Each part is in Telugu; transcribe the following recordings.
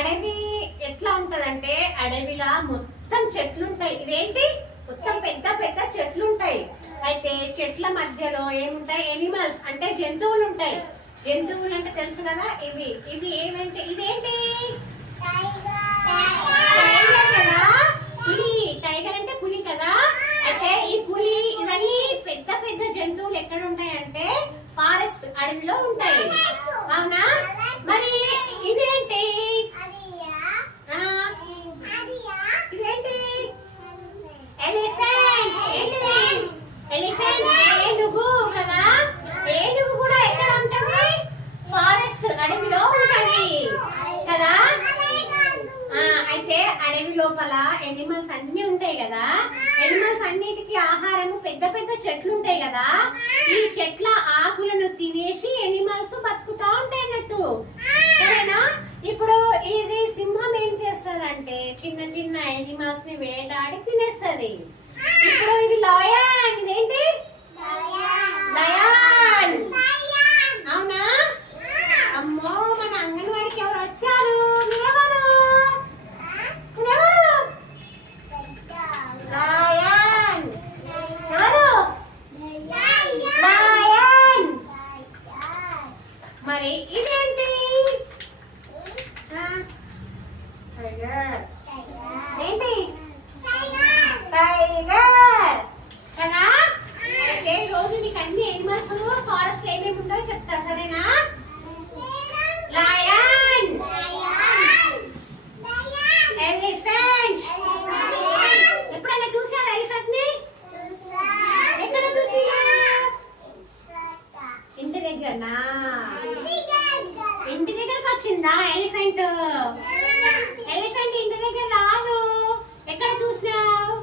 అడవి ఎట్లా ఉంటదంటే అడవిలా మొత్తం చెట్లు ఉంటాయి. ఇదేంటి మొత్తం పెద్ద పెద్ద చెట్లు ఉంటాయి. అయితే చెట్ల మధ్యలో ఏముంటాయి? ఎనిమల్స్ అంటే జంతువులు ఉంటాయి. జంతువులు అంటే తెలుసు కదా, ఇవి ఇవి ఏమంటే ఇదేంటి? టైగర్ కదా, పులి. టైగర్ అంటే పులి కదా. అయితే ఈ పులి ఇవన్నీ పెద్ద పెద్ద జంతువులు ఎక్కడ ఉంటాయంటే ఫారెస్ట్ అడవిలో ఉంటాయి. అవునా? మరి ఇదేంటి? ఇదేంటి? ఎలిఫెంట్. ఏంటిది? ఎలిఫెంట్ ఏనుగు కదా. ఏనుగు కూడా ఎక్కడ ఉంటుంది? ఫారెస్ట్ అడవిలో ఉంటుంది కదా. అయితే అడవి లోపల ఎనిమల్స్ అన్ని ఉంటాయి కదా. ఎనిమల్స్ అన్నిటికీ ఆహారము పెద్ద పెద్ద చెట్లు ఉంటాయి కదా. ఈ చెట్ల ఆకులను తినేసి ఎనిమల్స్ బతుకుతా ఉంటాయి అన్నట్టు. సరేనా? ఇప్పుడు ఇది సింహం ఏం చేస్తదంటే చిన్న చిన్న ఎనిమల్స్ ని వేటాడి తినేస్తది. ఇప్పుడు ఇది లయన్. ఇదేంటి? లయన్. అవునా? అమ్మో, మన అంగన్వాడికి ఎవరు వచ్చారు? మీరెవరు? లయన్. ఎవరు? లయన్. మరి ఇదేంటి? టైగర్. ఏంటి? టైగర్ కదా. అయితే రోజు నీకు అన్ని ఎనిమల్స్ ఫారెస్ట్ లో ఏమేమి ఉందో చెప్తా, సరేనా? Lion, elephant. ఎప్పుడైనా చూసారా ఎలిఫెంట్ ని? ఎక్కడ చూసినా? ఇంటి దగ్గరనా? ఇంటి దగ్గరకు వచ్చిందా ఎలిఫెంట్? ఎలిఫెంట్ ఇంటి దగ్గర రాదు. ఎక్కడ చూసినావు?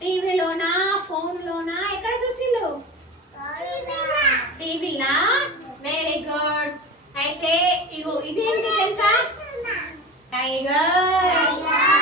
టీవీలోనా, ఫోన్ లోనా? ఎక్కడ చూసిండు? టీవీలా. Very good. అయితే ఇదేంటి తెలుసా? టైగర్.